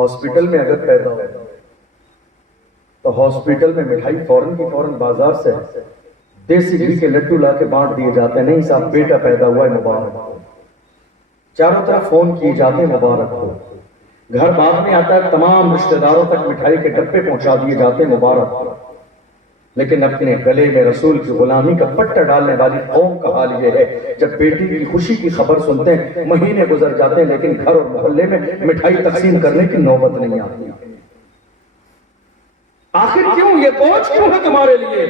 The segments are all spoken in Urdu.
ہاسپٹل میں اگر پیدا ہو تو ہاسپٹل میں مٹھائی فوراً کی فوراً بازار سے دیسی گھی کے لڈو لا کے بانٹ دیے جاتے ہیں، نہیں صاحب بیٹا پیدا ہوا ہے مبارک ہو، چاروں طرف فون کیے جاتے ہیں مبارک ہو، گھر بعد میں آتا ہے تمام رشتہ داروں تک مٹھائی کے ڈبے پہنچا دیے جاتے ہیں مبارک ہو، لیکن اپنے گلے میں رسول کی غلامی کا پٹا ڈالنے والی قوم کا حال یہ ہے، جب بیٹی کی خوشی کی خبر سنتے ہیں مہینے گزر جاتے ہیں لیکن گھر اور محلے میں مٹھائی تقسیم کرنے کی نوبت نہیں آتی۔ آخر کیوں یہ بوجھ کیوں ہے تمہارے لیے؟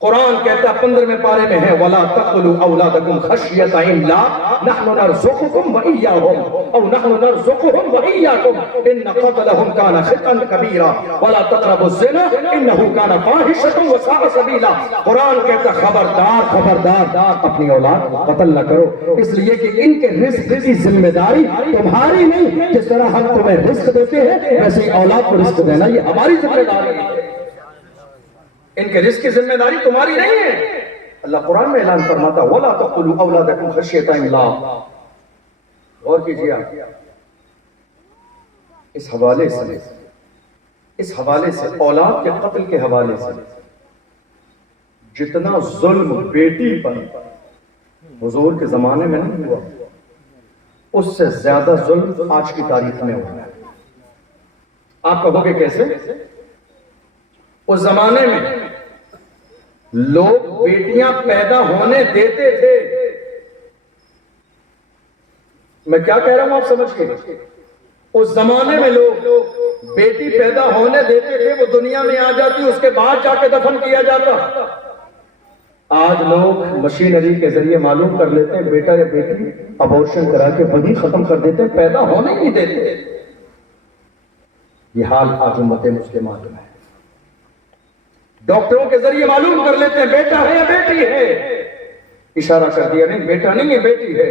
قرآن کہتا 15ویں پارے میں ہے وَلَا تَقْتُلُوا أَوْلَادَكُمْ خَشْيَةَ إِمْلَاقٍ نَحْنُ نَرْزُقُكُمْ وَإِيَّاهُمْ أَوْ نَحْنُ نَرْزُقُهُمْ وَإِيَّاكُمْ إِنَّ قَتْلَهُمْ كَانَ خِطْئًا كَبِيرًا وَلَا تَقْرَبُوا الزِّنَا إِنَّهُ كَانَ فَاحِشَةً وَسَاءَ سَبِيلًا۔ قرآن کہتا خبردار خبردار اپنی اولاد کو قتل نہ کرو، اس لیے کہ ان کے رزق کی ذمہ داری تمہاری نہیں، جس طرح ہم تمہیں رزق دیتے ہیں ویسے ہی اولاد کو رزق دینا یہ ہماری ذمہ داری ہے، ان کے رزق کی ذمہ داری تمہاری نہیں ہے۔ اللہ قرآن میں اعلان فرماتا وَلَا تَقْتُلُوا أَوْلَادَكُمْ خَشْيَةَ إِمْلَاقٍ۔ اور کیجئے اس حوالے سے اولاد کے قتل کے حوالے سے جتنا ظلم بیٹی پر حضور کے زمانے میں نہیں ہوا، اس سے زیادہ ظلم آج کی تاریخ میں ہوا ہے۔ آپ کہو گے کیسے؟ اس زمانے میں لوگ بیٹیاں پیدا ہونے دیتے تھے، میں کیا کہہ رہا ہوں آپ سمجھ کے؟ اس زمانے میں لوگ بیٹی پیدا ہونے دیتے تھے، وہ دنیا میں آ جاتی اس کے بعد جا کے دفن کیا جاتا۔ آج لوگ مشینری کے ذریعے معلوم کر لیتے ہیں بیٹا یا بیٹی، ابورشن کرا کے وہیں ختم کر دیتے ہیں، پیدا ہونے نہیں دیتے۔ یہ حال آج امت مسلمہ کا ہے، ڈاکٹروں کے ذریعے معلوم کر لیتے ہیں بیٹا ہے یا بیٹی ہے، اشارہ کر دیا نہیں بیٹا نہیں ہے بیٹی ہے۔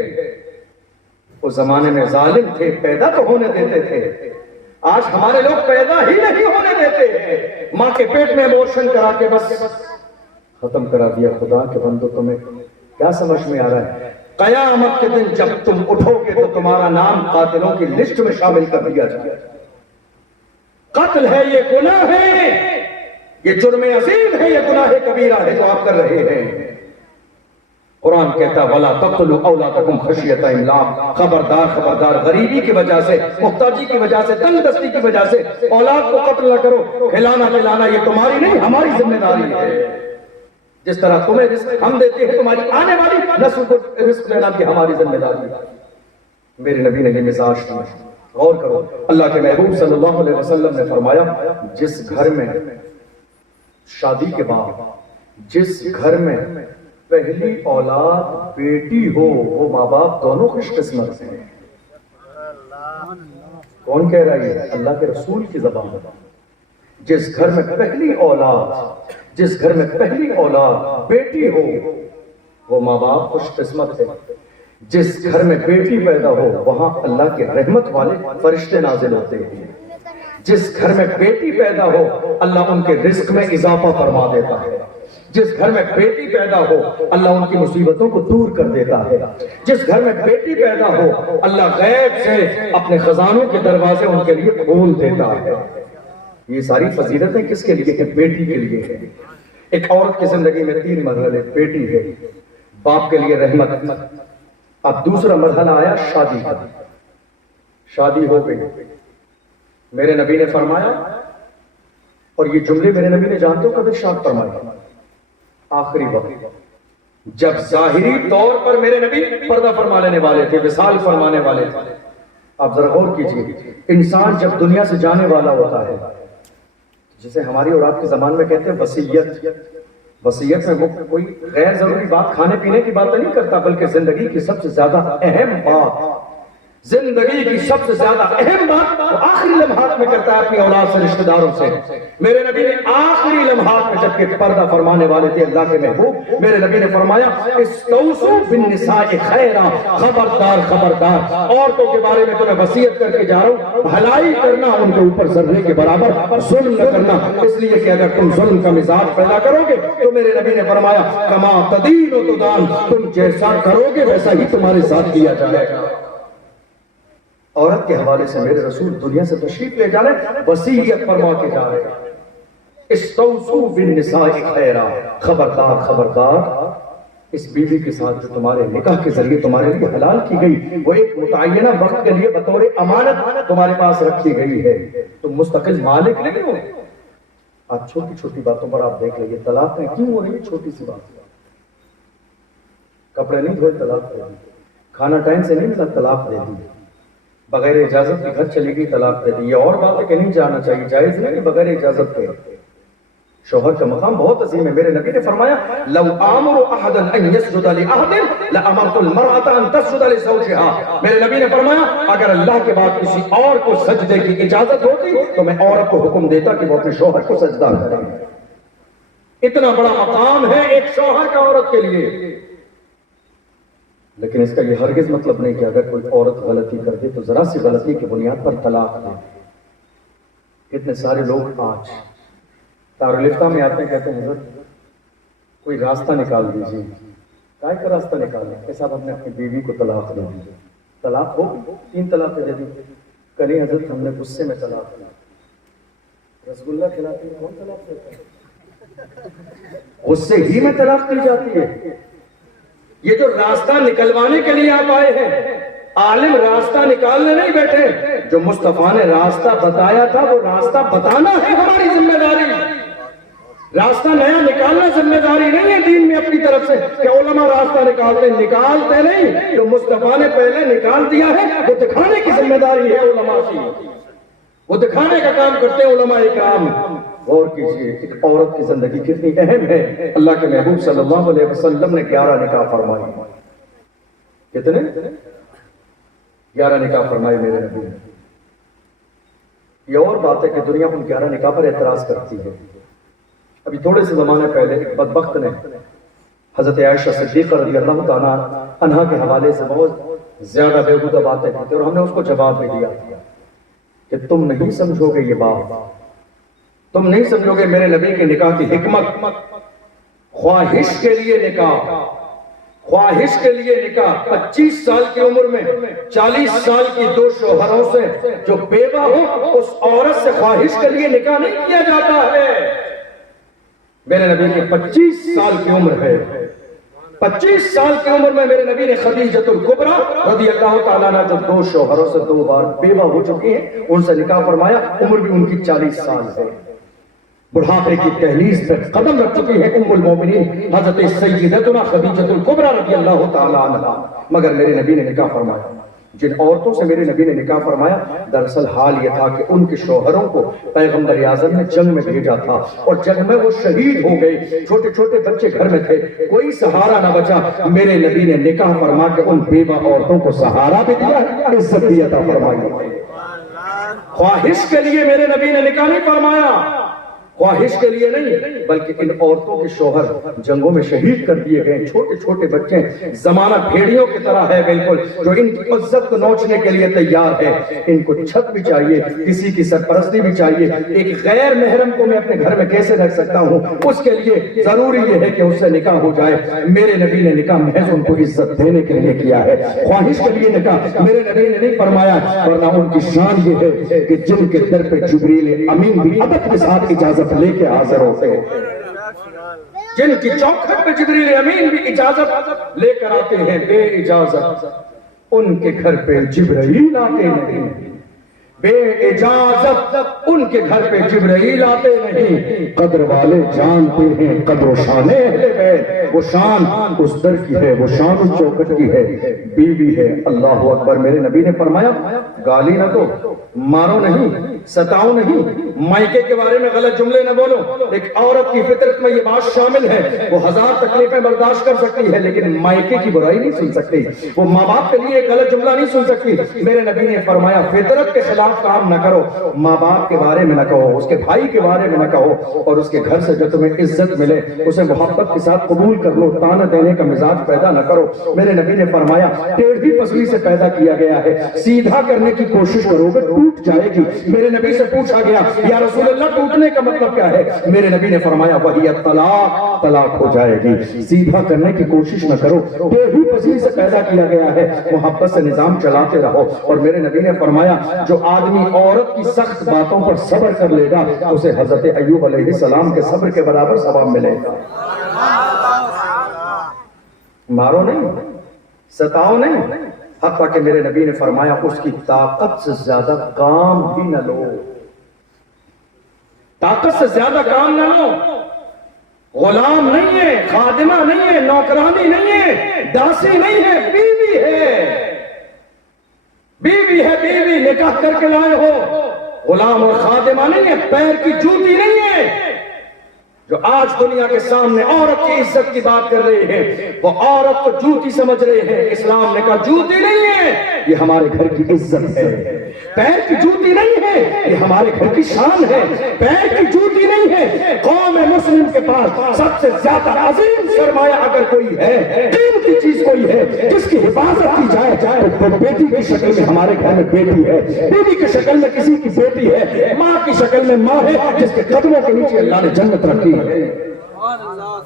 اس زمانے میں ظالم تھے، پیدا تو ہونے دیتے تھے، آج ہمارے لوگ پیدا ہی نہیں ہونے دیتے ہیں، ماں کے پیٹ میں ابورشن کرا کے بس ختم کرا دیا۔ خدا کے بندو تمہیں کیا سمجھ میں آ رہا ہے؟ قیامت کے دن جب تم اٹھو گے تو تمہارا نام قاتلوں کی لسٹ میں شامل کر دیا جائے گا۔ قتل ہے یہ گناہ ہے، یہ جرم عظیم ہے، یہ گناہ کبیرہ ہے جو آپ کر رہے ہیں۔ قرآن کہتا وَلَا تَقْتُلُوا أَوْلَادَكُمْ خَشْيَةَ إِمْلَاقٍ، خبردار خبردار، غریبی کی وجہ سے، محتاجی کی وجہ سے، تنگ دستی کی وجہ سے اولاد کو قتل نہ کرو۔ کھلانا پلانا یہ تمہاری نہیں ہماری ذمہ داری ہے، جس طرح تمہیں رزق ہم دیتے ہیں تمہاری آنے والی نسل کو رزق دینا بھی ہماری ذمہ داری ہے۔ میرے نبی نے یہ مزاج کیا، غور کرو، اللہ کے محبوب صلی اللہ علیہ وسلم نے فرمایا جس گھر میں شادی کے بعد جس گھر میں پہلی اولاد بیٹی ہو وہ ماں باپ دونوں خوش قسمت ہیں۔ کون کہہ رہا ہے؟ اللہ کے رسول کی زبان ہے۔ جس گھر میں پہلی اولاد بیٹی ہو وہ ماں باپ خوش قسمت ہے۔ جس گھر میں بیٹی پیدا ہو وہاں اللہ کے رحمت والے فرشتے نازل ہوتے ہیں۔ جس گھر میں بیٹی پیدا ہو اللہ ان کے رزق میں اضافہ فرما دیتا ہے۔ جس گھر میں بیٹی پیدا ہو اللہ ان کی مصیبتوں کو دور کر دیتا ہے۔ جس گھر میں بیٹی پیدا ہو اللہ غیب سے اپنے خزانوں کے دروازے ان کے لیے کھول دیتا ہے۔ یہ ساری فضیلتیں کس کے لیے؟ کہ بیٹی کے لیے ہے۔ ایک عورت کی زندگی میں 3 مرحلے، بیٹی ہے، باپ کے لیے رحمت، اب دوسرا مرحلہ آیا شادی کا۔ شادی ہو گئی، میرے نبی نے فرمایا، اور یہ جملے میرے نبی نے جانتے ہو کب ارشاد فرمایا؟ آخری وقت جب ظاہری طور پر میرے نبی پردہ فرما لینے والے تھے، وصال فرمانے والے تھے۔ آپ ذرا غور کیجئے، انسان جب دنیا سے جانے والا ہوتا ہے، جسے ہماری اور آپ کے زمان میں کہتے ہیں وصیت میں وہ کوئی غیر ضروری بات، کھانے پینے کی بات نہیں کرتا، بلکہ زندگی کی سب سے زیادہ اہم بات، زندگی کی سب سے زیادہ اہم بات وہ آخری لمحات میں کرتا ہے اپنی اولاد سے، رشتہ داروں سے۔ میرے نبی نے آخری لمحات میں جبکہ پردہ فرمانے والے تھے اللہ کے محبوب، میرے نبی نے فرمایا استوصوا بالنساء خیرا، خبردار خبردار عورتوں کے بارے میں تمہیں وصیت کر کے جا رہا ہوں، بھلائی کرنا، ان کے اوپر ذرے کے برابر ظلم نہ کرنا، اس لیے کہ اگر تم ظلم کا مزاج پیدا کرو گے تو میرے نبی نے فرمایا کما تدین و تدان، تم جیسا کرو گے ویسا ہی تمہارے ساتھ کیا جائے گا۔ عورت کے حوالے سے میرے رسول دنیا سے تشریف لے جا رہے، وصیت فرما کے جا رہے ہیں، استوصوا بالنساء خیرا، خبردار خبردار اس بیوی کے ساتھ جو تمہارے نکاح کے ذریعے تمہارے لیے حلال کی گئی، وہ ایک متعینہ وقت کے لیے بطور امانت تمہارے پاس رکھی گئی ہے، تم مستقل مالک نہیں ہو۔ آپ چھوٹی چھوٹی باتوں پر آپ دیکھ لئیے، طلاق میں کیوں ہو رہی ہے؟ چھوٹی سی بات، کپڑے نہیں دھوئے طلاق دے دی، کھانا ٹائم سے نہیں ملا طلاق دے دی، بغیر اجازت کے گھر چلی گئی طلاق دے دی۔ یہ اور بات ہے کہ نہیں جانا چاہیے، جائز نہیں بغیر اجازت کے۔ شوہر کا مقام بہت عظیم ہے، میرے نبی نے فرمایا لو آمر احدا ان يسجد لاحد لامرت المرأة ان تسجد لزوجها، میرے نبی نے فرمایا اگر اللہ کے بعد کسی اور کو سجدے کی اجازت ہوتی تو میں عورت کو حکم دیتا کہ وہ اپنے شوہر کو سجدہ کرے۔ اتنا بڑا مقام ہے ایک شوہر کا عورت کے لیے، لیکن اس کا یہ ہرگز مطلب نہیں کہ اگر کوئی عورت غلطی کر دے تو ذرا سی غلطی کی بنیاد پر طلاق دے۔ کتنے سارے لوگ آج دارالفتہ میں آتے ہیں، کہتے ہیں حضرت کوئی راستہ نکال دیجیے۔ کائے کا راستہ نکالیں کہ صاحب ہم نے اپنی بیوی کو طلاق دے دی، طلاق ہو 3 طلاق دے دی، کہیں حضرت ہم نے غصے میں طلاق دی۔ رسگلہ کھلاتے ہیں، کون طلاق دیتا ہے؟ غصے ہی میں طلاق دی جاتی ہے۔ یہ جو راستہ نکلوانے کے لیے آپ آئے ہیں، عالم راستہ نکالنے نہیں بیٹھے، جو مصطفیٰ نے راستہ بتایا تھا وہ راستہ بتانا ہے ہماری ذمہ داری۔ راستہ نیا نکالنا ذمہ داری نہیں ہے دین میں اپنی طرف سے کہ علماء راستہ نکالتے نہیں، جو مصطفیٰ نے پہلے نکال دیا ہے وہ دکھانے کی ذمہ داری ہے علماء کی، وہ دکھانے کا کام کرتے ہیں علماء اکرام۔ غور کیجئے ایک عورت کی زندگی کتنی اہم ہے۔ اللہ کے محبوب صلی اللہ علیہ وسلم نے 11 نکاح فرمائے۔ کتنے؟ 11 نکاح فرمائے میرے نبی نے۔ یہ اور بات ہے کہ دنیا ان 11 نکاح پر اعتراض کرتی ہے۔ ابھی تھوڑے سے زمانے پہلے ایک بدبخت نے حضرت عائشہ صدیقہ رضی اللہ تعالیٰ عنہا کے حوالے سے بہت زیادہ بےہودہ باتیں کی تھی، اور ہم نے اس کو جواب بھی دیا کہ تم نہیں سمجھو گے یہ بات، تم نہیں سمجھو گے میرے نبی کے نکاح کی حکمت۔ خواہش کے لیے نکاح، خواہش کے لیے نکاح، 25 سال کی عمر میں 40 سال کی 2 شوہروں سے جو بیوہ ہو اس عورت سے خواہش کے لیے نکاح نہیں کیا جاتا ہے۔ میرے نبی کی 25 سال کی عمر ہے، 25 سال کی عمر میں میرے نبی نے خدیجۃ الکبریٰ رضی اللہ تعالیٰ عنہ جو 2 شوہروں سے 2 بار بیوہ ہو چکی ہیں ان سے نکاح فرمایا، عمر بھی ان کی 40 سال ہے، بڑھاپے کی دہلیز پر قدم رکھ چکی ہے ام المومنین حضرت سیدتنا خدیجۃ الکبریٰ رضی اللہ تعالیٰ عنہ۔ مگر میرے نبی نے نکاح فرمایا، جن عورتوں سے میرے نبی نے نکاح فرمایا دراصل حال یہ تھا کہ ان کے شوہروں کو پیغمبر اعظم نے جنگ میں بھیجا تھا، اور جنگ میں وہ شہید ہو گئے، چھوٹے چھوٹے بچے گھر میں تھے، کوئی سہارا نہ بچا۔ میرے نبی نے نکاح فرما کے ان بیوہ عورتوں کو سہارا بھی دیا، عزت بھی عطا فرمائی۔ خواہش کے لیے میرے نبی نے نکاح نہیں فرمایا، خواہش کے لیے نہیں، بلکہ ان عورتوں کے شوہر جنگوں میں شہید کر دیے گئے، چھوٹے چھوٹے بچے، زمانہ بھیڑیوں کی طرح ہے بالکل، جو ان کی عزت کو نوچنے کے لیے تیار ہے۔ ان کو چھت بھی چاہیے، کسی کی سرپرستی بھی چاہیے، ایک غیر محرم کو میں اپنے گھر میں کیسے رکھ سکتا ہوں، اس کے لیے ضروری یہ ہے کہ اس سے نکاح ہو جائے۔ میرے نبی نے نکاح محض ان کو عزت دینے کے لیے کیا ہے، خواہش کے لیے نکاح میرے نبی نے نہیں فرمایا، ورنہ ان کی شان یہ ہے کہ جن کے در پہ جبریل امین بھی ادب کے ساتھ اجازت لے کے حاضر ہوتے ہیں، جن کی چوکھٹ پہ جبریل امین بھی اجازت لے کر آتے ہیں بے اجازت، ان کے گھر پہ جبرائیل آتے نہیں، بے اجازت ان کے گھر پہ جبرائیل آتے نہیں۔ قدر والے جانتے ہیں قدر و شان اہل بیت، وہ شان اس در کی ہے، وہ شان اس چوکٹ کی ہے، بیوی ہے۔ اللہ اکبر۔ میرے نبی نے فرمایا گالی نہ دو، مارو نہیں، ستاؤ نہیں، مائکے کے بارے میں غلط جملے نہ بولو۔ ایک عورت کی فطرت میں یہ بات شامل ہے، وہ 1000 تکلیفیں برداشت کر سکتی ہے لیکن مائکے کی برائی نہیں سن سکتی، وہ ماں باپ کے لیے ایک غلط جملہ نہیں سن سکتی۔ میرے نبی نے فرمایا فطرت کے خلاف کام نہ کرو، ماں باپ کے بارے میں نہ کہو، اس کے بھائی کے بارے میں نہ کہو، اور اس کے گھر سے جو تمہیں عزت ملے اسے محبت کے ساتھ قبول کر لو، تانا دینے کا مزاج پیدا نہ کرو۔ میرے نبی نے فرمایا ٹیڑھی پسلی سے پیدا کیا گیا ہے، سیدھا کرنے کی کوشش کرو گے ٹوٹ جائے گی۔ میرے نبی سے پوچھا گیا یا رسول اللہ ٹوٹنے کا مطلب کیا ہے؟ میرے نبی نے فرمایا وہی طلاق، طلاق ہو جائے گی۔ سیدھا کرنے کی کوشش نہ کرو، بے ہی پذیری سے پیدا کیا گیا ہے، محبت سے نظام چلاتے رہو۔ اور میرے نبی نے فرمایا جو آدمی عورت کی سخت باتوں پر صبر کر لے گا اسے حضرت ایوب علیہ السلام کے صبر کے برابر ثواب ملے گا۔ مارو نہیں، ستاؤ نہیں، حتیٰ کہ میرے نبی نے فرمایا اس کی طاقت سے زیادہ کام بھی نہ لو، طاقت سے زیادہ کام نہ لو۔ غلام نہیں ہے، خادمہ نہیں ہے، نوکرانی نہیں ہے، داسی نہیں ہے، بیوی ہے، بیوی ہے، بیوی نکاح کر کے لائے ہو، غلام اور خادمہ نہیں ہے، پیر کی جوتی نہیں ہے۔ جو آج دنیا کے سامنے عورت کی عزت کی بات کر رہے ہیں وہ عورت کو جوتی سمجھ رہے ہیں، اسلام نے کہا جوتی نہیں ہے، یہ ہمارے گھر کی عزت ہے۔ پیر کی جوتی نہیں ہے، یہ ہمارے گھر کی شان ہے۔ پیر کی جوتی نہیں ہے، قوم مسلم کے پاس سب سے زیادہ عظیم سرمایہ اگر کوئی ہے، قیمتی چیز کوئی ہے جس کی حفاظت کی جائے تو بیٹی کی شکل میں ہمارے گھر میں بیٹی ہے، بیوی کی شکل میں کسی کی بیٹی ہے، ماں کی شکل میں ماں ہے جس کے قدموں کے نیچے اللہ نے جنت رکھی۔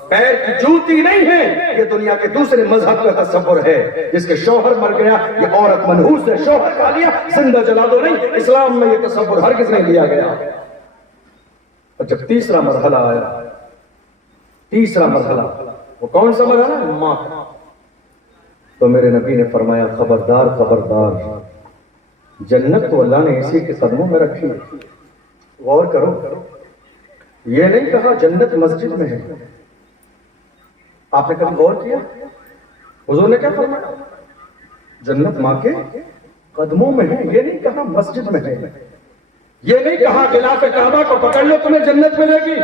پیر کی جوتی نہیں ہے، یہ دنیا کے دوسرے مذہب کا تصور ہے، جس کے شوہر مر گیا یہ عورت منحوس ہے، شوہر کھا لیا زندہ جلا دو، نہیں، اسلام میں یہ تصور ہرگز نہیں لیا گیا۔ اور جب تیسرا مرحلہ آیا، تیسرا مرحلہ وہ کون سا مرحلہ؟ ماں۔ تو میرے نبی نے فرمایا خبردار خبردار، جنت تو اللہ نے اسی کے قدموں میں رکھی ہے۔ غور کرو، یہ نہیں کہا جنت مسجد میں ہے۔ آپ نے کبھی غور کیا حضور نے کیا فرمایا؟ جنت ماں کے قدموں میں ہے، یہ نہیں کہا مسجد میں ہے، یہ نہیں کہا غلاف کعبہ کو پکڑ لو تمہیں جنت ملے گی،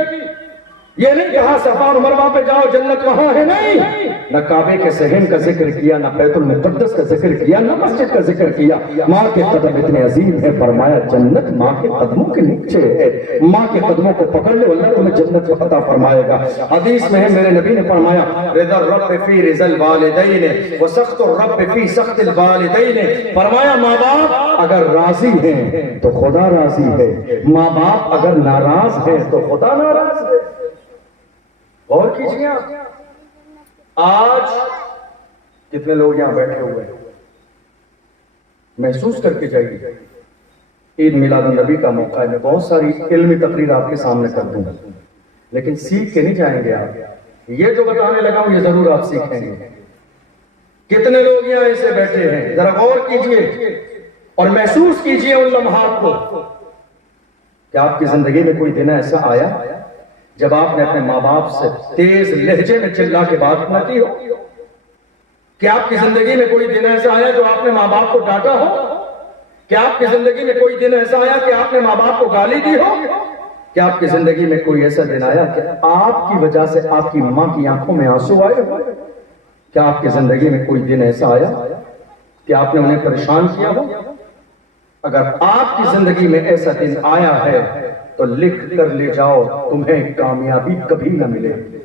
یہ نہیں کہا صفا اور مروہ پہ جاؤ جنت وہاں ہے، نہیں، نہ کعبے کے صحن کا ذکر کیا، نہ بیت المقدس کا ذکر کیا، نہ مسجد کا ذکر کیا۔ ماں کے قدم اتنے عظیم ہے، فرمایا جنت ماں کے قدموں کے نیچے ہے، ماں کے قدموں کو پکڑ لو اللہ تمہیں جنت کو عطا فرمائے گا۔ حدیث میں ہے میرے نبی نے فرمایا رضا الرب فی رضا الوالدین وسخط الرب فی سخط الوالدین، فرمایا ماں باپ اگر راضی ہیں تو خدا راضی ہے، ماں باپ اگر ناراض ہیں تو خدا ناراض ہے۔ غور کیجئے آپ، آج کتنے لوگ یہاں بیٹھے ہوئے ہیں، محسوس کر کے جائیے عید میلاد النبی کا موقع ہے، میں بہت ساری علمی تقریر آپ کے سامنے کر دوں گا لیکن سیکھ کے نہیں جائیں گے آپ، یہ جو بتانے لگا ہوں یہ ضرور آپ سیکھیں گے۔ کتنے لوگ یہاں ایسے بیٹھے ہیں، ذرا غور کیجئے اور محسوس کیجئے ان لمحات کو کہ آپ کی زندگی میں کوئی دن ایسا آیا جب آپ نے اپنے ماں باپ سے تیز لہجے میں چلا کے بات نہ کی ہو؟ کیا آپ کی زندگی میں کوئی دن ایسا آیا جو آپ نے ماں باپ کو ڈانٹا ہو؟ کیا آپ کی زندگی میں کوئی دن ایسا آیا کہ آپ نے ماں باپ کو گالی دی ہو؟ کیا آپ کی زندگی میں کوئی ایسا دن آیا کہ آپ کی وجہ سے آپ کی ماں کی آنکھوں میں آنسو آئے ہو؟ کیا آپ کی زندگی میں کوئی دن ایسا آیا کہ آپ نے انہیں پریشان کیا ہو؟ اگر آپ کی زندگی میں ایسا دن آیا ہے تو لکھ کر لے جاؤ، تمہیں کامیابی کبھی نہ ملے گی،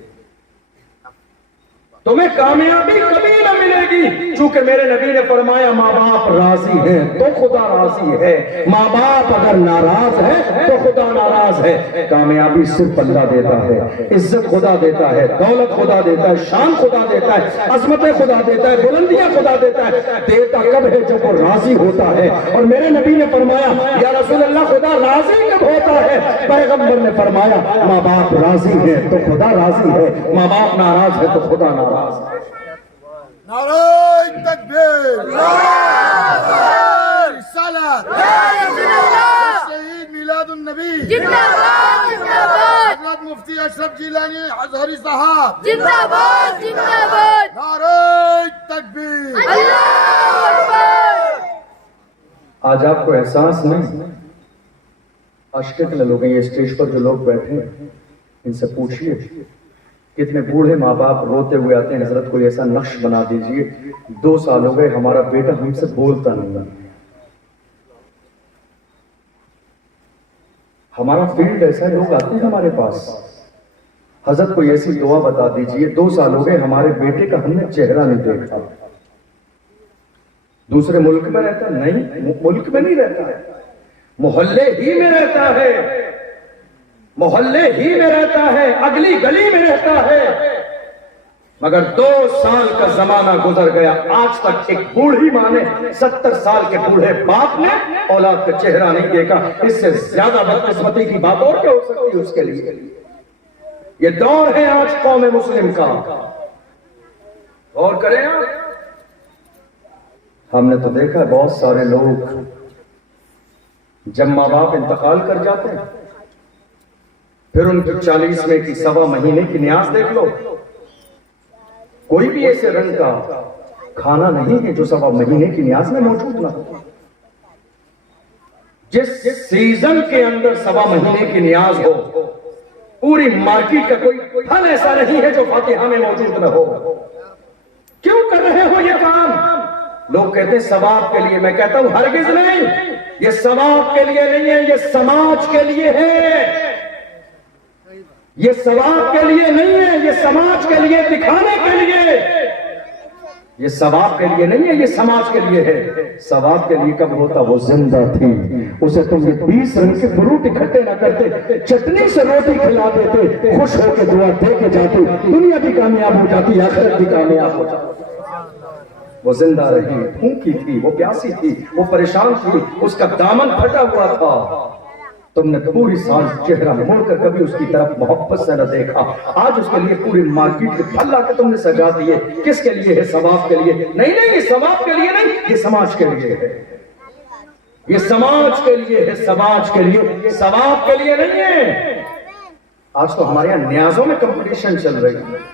تمہیں کامیابی کبھی نہ ملے گی، چونکہ میرے نبی نے فرمایا ماں باپ راضی ہیں تو خدا راضی ہے، ماں باپ اگر ناراض ہے تو خدا ناراض ہے۔ کامیابی صرف اللہ دیتا ہے، عزت خدا دیتا ہے، دولت خدا دیتا ہے، شان خدا دیتا ہے، عظمت خدا دیتا ہے، بلندیاں خدا دیتا ہے، دیتا کب ہے جب وہ راضی ہوتا ہے۔ اور میرے نبی نے فرمایا یا رسول اللہ خدا راضی کب ہوتا ہے؟ پیغمبر نے فرمایا ماں باپ راضی ہیں تو خدا راضی ہے، ماں باپ ناراض ہے تو خدا ناراض۔ نعرہ تکبیر، رسالت، شہید میلاد النبی، حضرت مفتی اشرف جیلانی ازہری صاحب، نعرہ تکبیر۔ آج آپ کو احساس نہیں، آج کتنے لوگ ہیں یہ اسٹیج پر جو لوگ بیٹھے ہیں ان سے پوچھئے کتنے بوڑھے ماں باپ روتے ہوئے آتے ہیں حضرت کوئی ایسا نقش بنا دیجئے، 2 سال ہو گئے ہمارا بیٹا ہم سے بولتا نہیں، ہمارا فیلڈ ایسا ہے، لوگ آتے ہیں ہمارے پاس، حضرت کوئی ایسی دعا بتا دیجئے 2 سال ہو گئے ہمارے بیٹے کا ہم نے چہرہ نہیں دیکھا۔ دوسرے ملک میں رہتا ہے؟ نہیں، ملک میں نہیں رہتا ہے، محلے ہی میں رہتا ہے، محلے ہی میں رہتا ہے، اگلی گلی میں رہتا ہے، مگر 2 سال کا زمانہ گزر گیا، آج تک ایک بوڑھی ماں نے 70 سال کے بوڑھے باپ نے اولاد کا چہرہ نہیں دیکھا۔ اس سے زیادہ بدقسمتی کی بات اور کیا ہو سکتی ہے اس کے لیے؟ یہ دور ہے آج قوم مسلم کا، غور کریں آپ۔ ہم نے تو دیکھا ہے بہت سارے لوگ جب ماں باپ انتقال کر جاتے ہیں، پھر ان کی 40ویں کی 1.25 مہینے کی نیاز دیکھ لو، کوئی بھی ایسے رنگ کا کھانا نہیں ہے جو 1.25 مہینے کی نیاز میں موجود نہ ہو۔ جس سیزن کے اندر 1.25 مہینے کی نیاز ہو، پوری مارکیٹ کا کوئی پھل ایسا نہیں ہے جو فاتحہ میں موجود نہ ہو۔ کیوں کر رہے ہو یہ کام؟ لوگ کہتے ہیں ثواب کے لیے، میں کہتا ہوں ہرگز نہیں، یہ ثواب کے لیے نہیں ہے، یہ سماج کے لیے ہے۔ یہ ثواب کے لیے نہیں ہے، یہ سماج کے لیے دکھانے کے لیے۔ یہ ثواب کے لیے نہیں ہے، یہ سماج کے لیے ہے۔ ثواب کے لیے کب ہوتا؟ وہ زندہ تھی، اسے تم نے 20 رنگ کے فروٹ اکٹھے نہ کرتے، چٹنی سے روٹی کھلا دیتے، خوش ہو کے دعا دے کے جاتے، دنیا بھی کامیاب ہو جاتی، آخرت بھی کامیاب ہو جاتی۔ وہ زندہ رہی، بھوکی تھی، وہ پیاسی تھی، وہ پریشان تھی، اس کا دامن پھٹا ہوا تھا۔ تم نے پوری سال چہرہ موڑ کر کبھی اس کی طرف محبت سے نہ دیکھا۔ آج اس کے لیے پوری مارکیٹ کے پھل لا کے تم نے سجا دیے۔ کس کے لیے ہے؟ ثواب کے لیے نہیں، نہیں، یہ ثواب کے لیے نہیں، یہ سماج کے لیے ہے۔ یہ سماج کے لیے ہے، سماج کے لیے، ثواب کے لیے نہیں ہے۔ آج تو ہمارے یہاں نیازوں میں کمپٹیشن چل رہی ہے،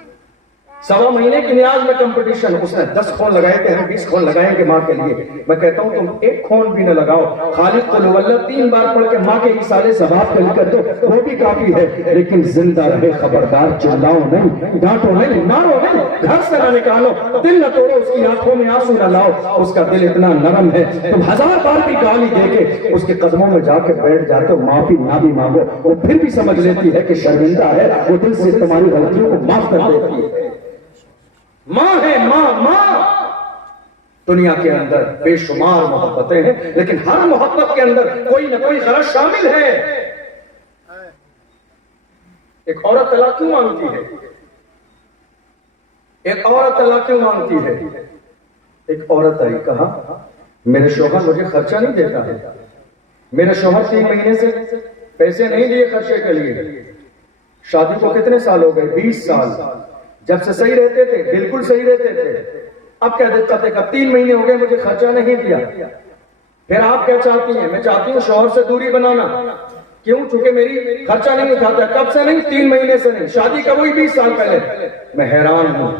1.25 مہینے کی نیاز میں کمپٹیشن۔ اس نے 10 خون لگائے تھے، ہم 20 خون لگائیں گے ماں کے لیے۔ میں کہتا ہوں تم 1 خون بھی نہ لگاؤ، خالق قل هو اللہ 3 بار پڑھ کے ماں کے ایصال ثواب کے لیے کر دو، وہ بھی کافی ہے۔ لیکن زندہ رہے، خبردار چلاؤ نہیں، ڈانٹو نہیں، مارو نہیں، گھر سے نہ نکالو، دل نہ توڑو، اس کی آنکھوں میں آنسو نہ لاؤ۔ اس کا دل اتنا نرم ہے، تم 1000 بار بھی گالی دے کے اس کے قدموں میں جا کے بیٹھ جاتے ہو، معافی نہ بھی مانگو، وہ پھر بھی سمجھ لیتی ہے کہ شرمندہ ہے، وہ دل سے تمہاری غلطیوں کو معاف کر دیتی ہے۔ ماں ہے، ماں۔ دنیا کے اندر بے شمار محبتیں ہیں، لیکن ہر محبت کے اندر کوئی نہ کوئی غرض شامل ہے۔ ایک عورت طلاق کیوں مانگتی ہے؟ ایک عورت طلاق کیوں مانگتی ہے؟ ایک عورت آئی، کہا میرے شوہر مجھے خرچہ نہیں دیتا ہے، میرے شوہر 3 مہینے سے پیسے نہیں دیے خرچے کے لیے، شادی کو کتنے سال ہو گئے؟ 20 سال، جب سے صحیح رہتے تھے، بالکل صحیح رہتے تھے، اب کیا دقت ہے کہ 3 مہینے ہو گئے مجھے خرچہ نہیں دیا۔ پھر آپ کیا چاہتی ہیں؟ میں چاہتی ہوں شوہر سے دوری بنانا۔ کیوں؟ چونکہ میری خرچہ نہیں اٹھاتا۔ کب سے نہیں؟ 3 مہینے سے نہیں، شادی کا وہی 20 سال پہلے۔ میں حیران ہوں،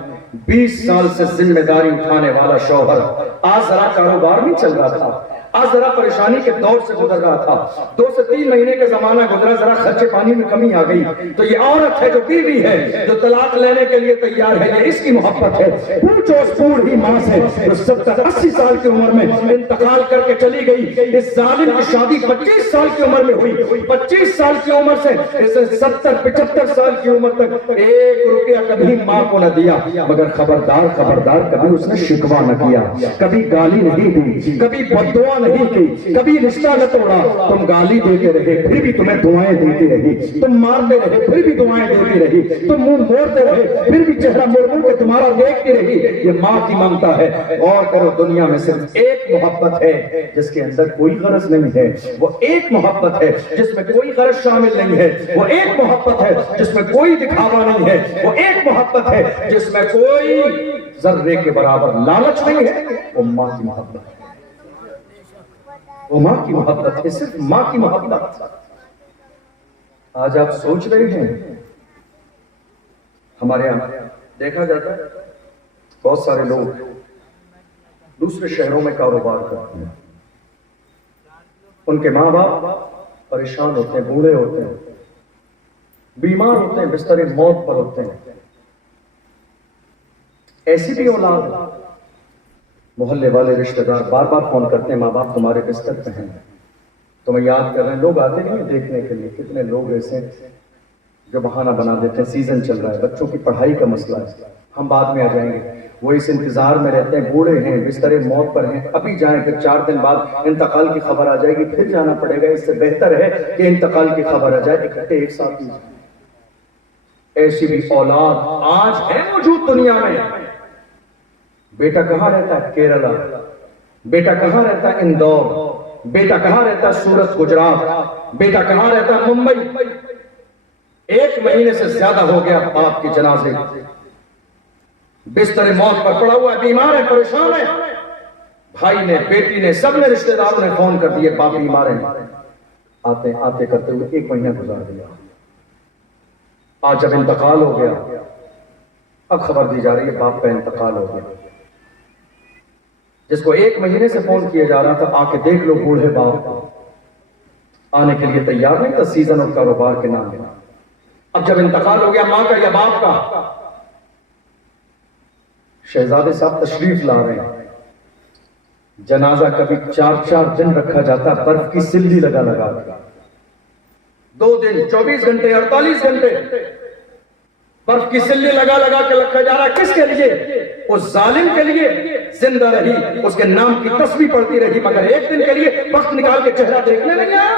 20 سال سے ذمہ داری اٹھانے والا شوہر آج ذرا کاروبار نہیں چل رہا تھا، آج ذرا پریشانی کے دور سے گزر رہا تھا، 2 سے 3 مہینے کا زمانہ گزرا، ذرا خرچے پانی میں کمی آ گئی، تو یہ عورت ہے جو بیوی ہے، جو طلاق لینے کے لیے تیار ہے، یہ اس کی محبت ہے۔ پوچھو اس بوڑھی ماں سے جو 70-80 سال کی عمر میں انتقال کر کے چلی گئی، اس ظالم کی شادی 25 سال کی عمر میں ہوئی، 25 سال کی عمر سے 70-75 سال کی عمر تک 1 روپیہ کبھی ماں کو نہ دیا، مگر خبردار کبھی اس نے شکوہ نہ کیا، کبھی گالی نہیں دی، کبھی بددعا نہیں کی، کبھی رشتہ نہ توڑا۔ تم گالی دیتے رہے پھر بھی تمہیں دعائیں دیتی رہی، تم مارتے رہے پھر بھی دعائیں دیتی رہی، تم منہ موڑتے رہے پھر بھی چہرہ موڑ کے تمہارا دیکھتی رہی۔ یہ ماں کی ممتا ہے۔ غور کرو، دنیا میں صرف ایک محبت ہے جس کے اندر کوئی غرض نہیں ہے، وہ ایک محبت ہے جس میں کوئی غرض شامل نہیں ہے، وہ ایک محبت ہے جس میں کوئی دکھاوا نہیں ہے، وہ ایک محبت ہے جس میں کوئی ذرے کے برابر لالچ نہیں ہے، وہ ماں کی محبت ہے۔ وہ ماں کی محبت ہے، صرف ماں کی محبت۔ آج آپ سوچ رہے ہیں، ہمارے یہاں دیکھا جاتا ہے بہت سارے لوگ دوسرے شہروں میں کاروبار کرتے ہیں، ان کے ماں باپ پریشان ہوتے ہیں، بوڑھے ہوتے ہیں، بیمار ہوتے ہیں، بستر موت پر ہوتے ہیں۔ ایسی بھی اولاد ہے، محلے والے رشتہ دار بار بار فون کرتے ہیں، ماں باپ تمہارے بستر پہ ہیں، تمہیں یاد کر رہے ہیں۔ لوگ آتے نہیں ہیں دیکھنے کے لیے، کتنے لوگ ایسے جو بہانہ بنا دیتے ہیں، سیزن چل رہا ہے، بچوں کی پڑھائی کا مسئلہ ہے، ہم بعد میں آ جائیں گے، وہ اس انتظار میں رہتے ہیں، بوڑھے ہیں، بستر موت پر ہیں، ابھی جائیں پھر 4 دن بعد انتقال کی خبر آ جائے گی، پھر جانا پڑے گا، اس سے بہتر ہے کہ انتقال کی خبر آ جائے اکٹھے ایک ساتھ ہی جائیں۔ ایسی بھی اولاد آج ہے موجود دنیا میں۔ بیٹا کہاں رہتا ہے؟ کیرلا، بیٹا کہاں رہتا ہے؟ اندور، بیٹا کہاں رہتا ہے؟ سورت گجرات، بیٹا کہاں رہتا ہے؟ ممبئی۔ 1 مہینے سے زیادہ ہو گیا باپ کے جنازے، بستر موت پر پڑا ہوا ہے، بیمار ہے، پریشان ہے، بھائی نے، بیٹی نے، سب نے، رشتہ داروں نے فون کر دیے باپ بیمار ہے، آتے آتے کرتے ہوئے 1 مہینہ گزار دیا۔ آج جب انتقال ہو گیا، اب خبر دی جا رہی ہے باپ کا انتقال ہو گیا۔ جس کو 1 مہینے سے فون کیا جا رہا تھا آ کے دیکھ لو بوڑھے باپ آنے کے لیے تیار نہیں تھا، سیزن اور کاروبار کے نام ہے۔ اب جب انتقال ہو گیا ماں کا یا باپ کا، شہزادے صاحب تشریف لا رہے ہیں، جنازہ کبھی 4 دن رکھا جاتا، برف کی سلی لگا لگا کے، 2 دن 24 گھنٹے 48 گھنٹے برف کی سلی لگا لگا کے رکھا جا رہا۔ کس کے لیے؟ اس ظالم کے لیے، زندہ رہی، اس کے نام کی تسبیح پڑھتی رہی، مگر 1 دن کے لیے وقت نکال کے چہرہ دیکھنے نہیں آیا۔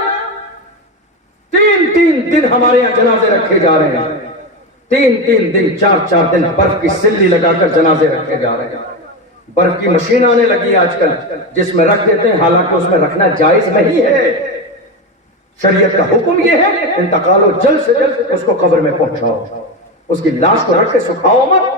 3 دن ہمارے یہاں جنازے رکھے جا رہے ہیں، 3 دن 4 دن برف کی سلی لگا کر جنازے رکھے جا رہے ہیں۔ برف کی مشین آنے لگی ہے آج کل، جس میں رکھ دیتے ہیں، حالانکہ اس میں رکھنا جائز نہیں ہے۔ شریعت کا حکم یہ ہے انتقال ہو جلد سے جلد اس کو قبر میں پہنچاؤ، اس کی لاش کو رکھ کے سکھاؤ مت۔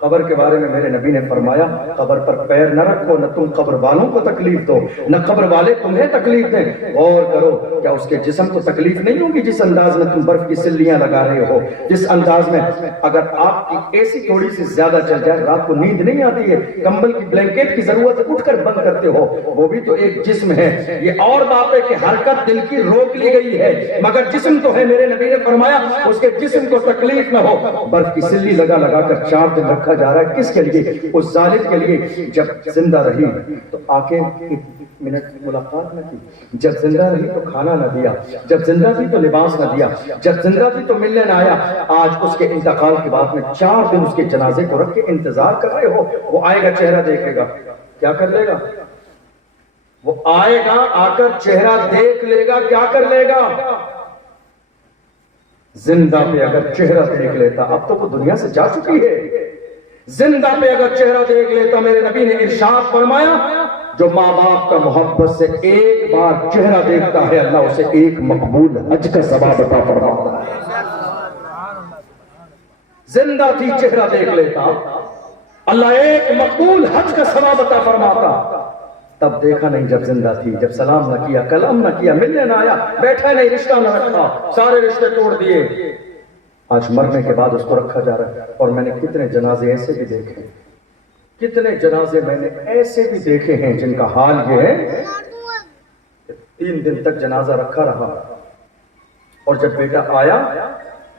قبر کے بارے میں میرے نبی نے فرمایا قبر پر پیر نہ رکھو، نہ تم قبر والوں کو تکلیف دو، نہ قبر والے تمہیں تکلیف دیں۔ غور کرو، کیا اس کے جسم کو تکلیف نہیں ہوگی جس انداز میں تم برف کی سلیاں لگا رہے ہو، جس انداز میں اگر آپ کی اے سی تھوڑی سی زیادہ چل جائے، رات کو نیند نہیں آتی ہے، کمبل کی بلینکٹ کی ضرورت اٹھ کر بند کرتے ہو، وہ بھی تو ایک جسم ہے۔ یہ اور بات ہے کہ حرکت دل کی روک لی گئی ہے، مگر جسم تو ہے۔ میرے نبی نے فرمایا اس کے جسم کو تکلیف نہ ہو۔ برف کی سلی لگا لگا کر 4 دن رکھا جا رہا ہے، کس کے لیے؟ اس ظالم کے لیے۔ جب زندہ رہی تو آ کے 1 منٹ ملاقات نہ کی، جب زندہ رہی تو کھانا نہ دیا، جب زندہ تھی تو لباس نہ دیا، جب زندہ تھی تو ملنے نہ آیا۔ آج اس کے انتقال کے بعد میں 4 دن اس کے جنازے کو رکھ کے انتظار کر رہے ہو۔ وہ آئے گا، چہرہ دیکھے گا، کیا کر لے گا؟ وہ آئے گا، آ کر چہرہ دیکھ لے گا، کیا کر لے گا؟ زندہ پہ اگر چہرہ دیکھ لیتا، اب تو وہ دنیا سے جا چکی ہے، زندہ پہ اگر چہرہ دیکھ لیتا، میرے نبی نے ارشاد فرمایا جو ماں باپ کا محبت سے 1 بار چہرہ دیکھتا ہے، اللہ اسے 1 مقبول حج کا ثواب عطا فرماتا ہے۔ زندہ تھی چہرہ دیکھ لیتا، اللہ 1 مقبول حج کا ثواب عطا فرماتا۔ تب دیکھا نہیں جب زندہ تھی، جب سلام نہ کیا، کلام نہ کیا، ملنے نہ آیا، بیٹھا نہیں، رشتہ نہ رکھا، سارے رشتے توڑ دیے۔ آج مرنے کے بعد اس کو رکھا جا رہا ہے۔ اور میں نے کتنے جنازے ایسے بھی دیکھے، کتنے جنازے میں نے ایسے بھی دیکھے ہیں جن کا حال یہ ہے 3 دن تک جنازہ رکھا رہا، اور جب بیٹا آیا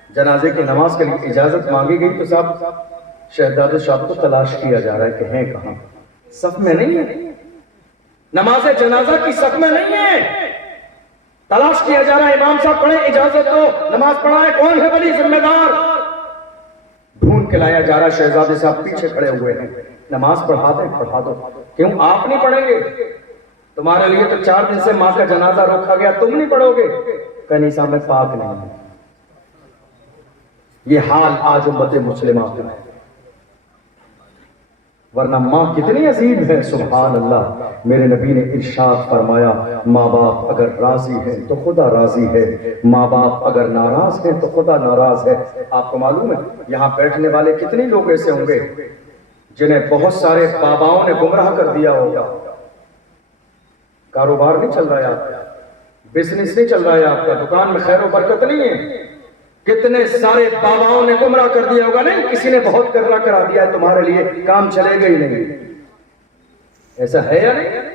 جنازے کی نماز کے لیے اجازت مانگی گئی تو صاحب شہزادے صاحب کو تلاش کیا جا رہا ہے کہ ہیں کہاں، صف میں نہیں ہے، نماز جنازہ کی صف میں نہیں ہے، تلاش کیا جا رہا ہے۔ امام صاحب پڑھیں، اجازت دو، نماز پڑھائیں، کون ہے ولی ذمہ دار؟ ڈھونڈ کے لایا جا رہا ہے، شہزادے صاحب پیچھے کھڑے ہوئے ہیں، نماز پڑھا دیں، پڑھا دو۔ کیوں آپ نہیں پڑھیں گے؟ تمہارے لیے تو 4 دن سے ماں کا جنازہ روکا گیا، تم نہیں پڑھو گے؟ کہ نہیں صاحب میں پاک نہیں ہوں۔ یہ حال آج امت مسلمہ کا ہے، ورنہ ماں کتنی عظیم ہے، سبحان اللہ۔ میرے نبی نے ارشاد فرمایا ماں باپ اگر راضی ہیں تو خدا راضی ہے، ماں باپ اگر ناراض ہیں تو خدا ناراض ہے۔ آپ کو معلوم ہے یہاں بیٹھنے والے کتنے لوگ ایسے ہوں گے جنہیں بہت سارے باباؤں نے گمراہ کر دیا ہوگا، کاروبار نہیں چل رہا ہے آپ کا، بزنس نہیں چل رہا ہے آپ کا، دکان میں خیر و برکت نہیں ہے، کتنے سارے باباؤں نے گمراہ کر دیا ہوگا، نہیں کسی نے بہت کرنا کرا دیا ہے تمہارے لیے، کام چلے گا ہی نہیں، ایسا ہے یا نہیں؟